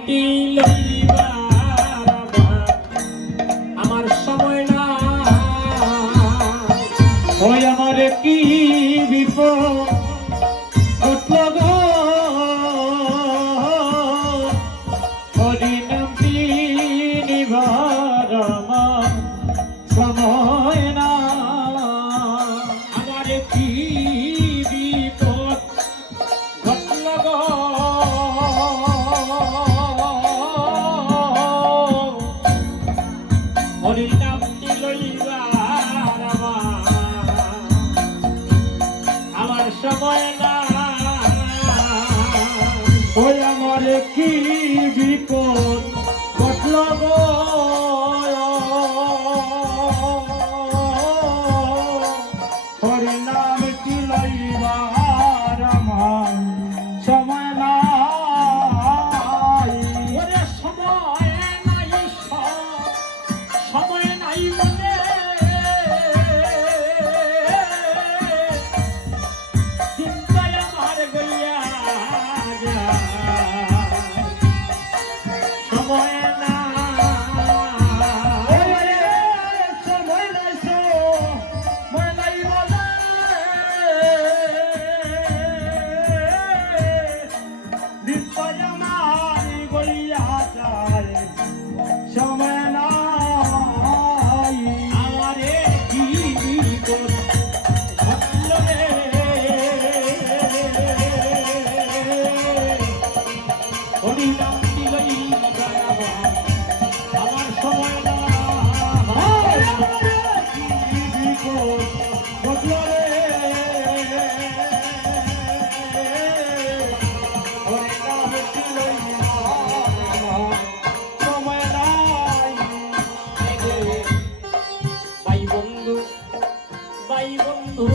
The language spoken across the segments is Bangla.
নামটি লইবার আমার সময় না, ওই আমার কি বিপদ ঘটল গো, হরি নামটি নিবার আমার সময় না, আমার কি বিপদ ঘটল গো, হরি নামটি লইবার আমার সময় না, ওই আমার কি বিপদ ঘটল গো, হরি নামটি লইবার আমার সময় নাই, ওরে সময় নাই, সময় নাই মনে চিন্তায় আমার গইয়া সময় না, সময় নাই, সময় নাই বলে চিন্তায় আমার গইয়া যায় সময় নাই, আমারে কি বিপদ ঘটল রে, হরি নামটি লইবার আমার সময় না, আমারে কি বিপদ ঘটল রে, হরি নামটি লইবার সময় নাই, ভাই বন্ধু, ভাই বন্ধু,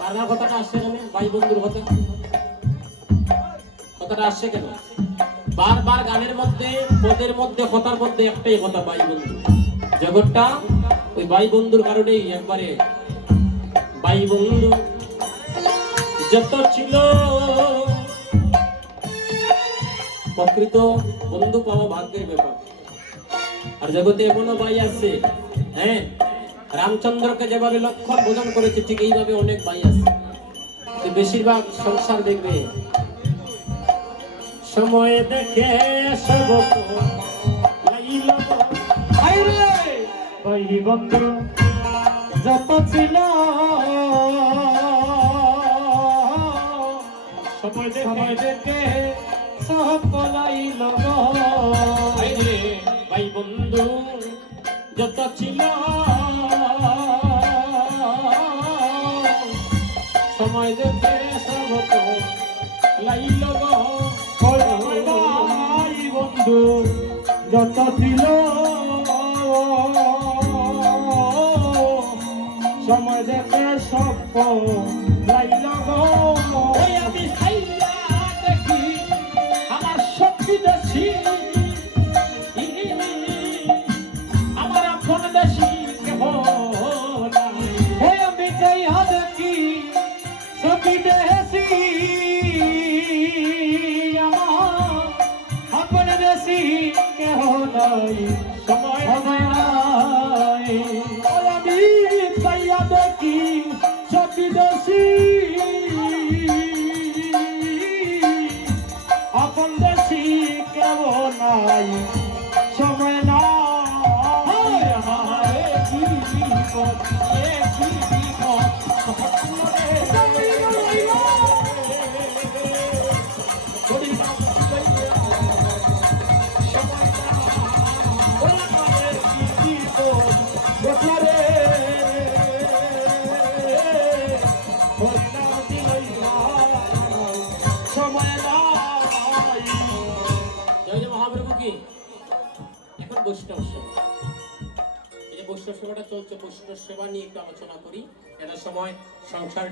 কার কথাটা আসছে কেন, ভাই বন্ধুর কথাটা আসছে কেন, বারবার গানের মধ্যে পদের মধ্যে কথার মধ্যে একটাই কথা, ভাই বন্ধু, জগৎটা ওই ভাই বন্ধুর কারণেই একবারে ভাই বন্ধু যত ছিল, প্রকৃত বন্ধু পাওয়া ভাগ্যের ব্যাপার, আর জগতে এমনও ভাই আছে, হ্যাঁ, রামচন্দ্রকে যেভাবে লক্ষণ বোঝান করেছে ঠিক এইভাবে অনেক ভাই আছে, বেশিরভাগ সংসার দেখবে সময় দেখে সব ওই বন্ধু যত ছিল, সময় দেখে সব লাইল ভাই বন্ধু যত ছিল, সময় দেখে সব লাইল ভাই বন্ধু যত ছিল, সময় দেখে সব লাইল ওই আমি সাইয়া দেখি আমার শক্তি দেশি, আমার আপন দেশি কেহ নাই, আমি যাইয়া দেখি শক্তি দেশি, আমার আপন দেশি কেহ নাই, সময় নাই, আমি যাইয়া দেখি শক্তি দেশি, আপন দেশি কেহ নাই, সময় নাই, আমারে কি বিপদ, কি বিপদ বৈষ্ণব সেবা, এই যে বৈষ্ণব সেবাটা চলছে, বৈষ্ণব সেবা নিয়ে একটু আলোচনা করি, এটা সময় সংসার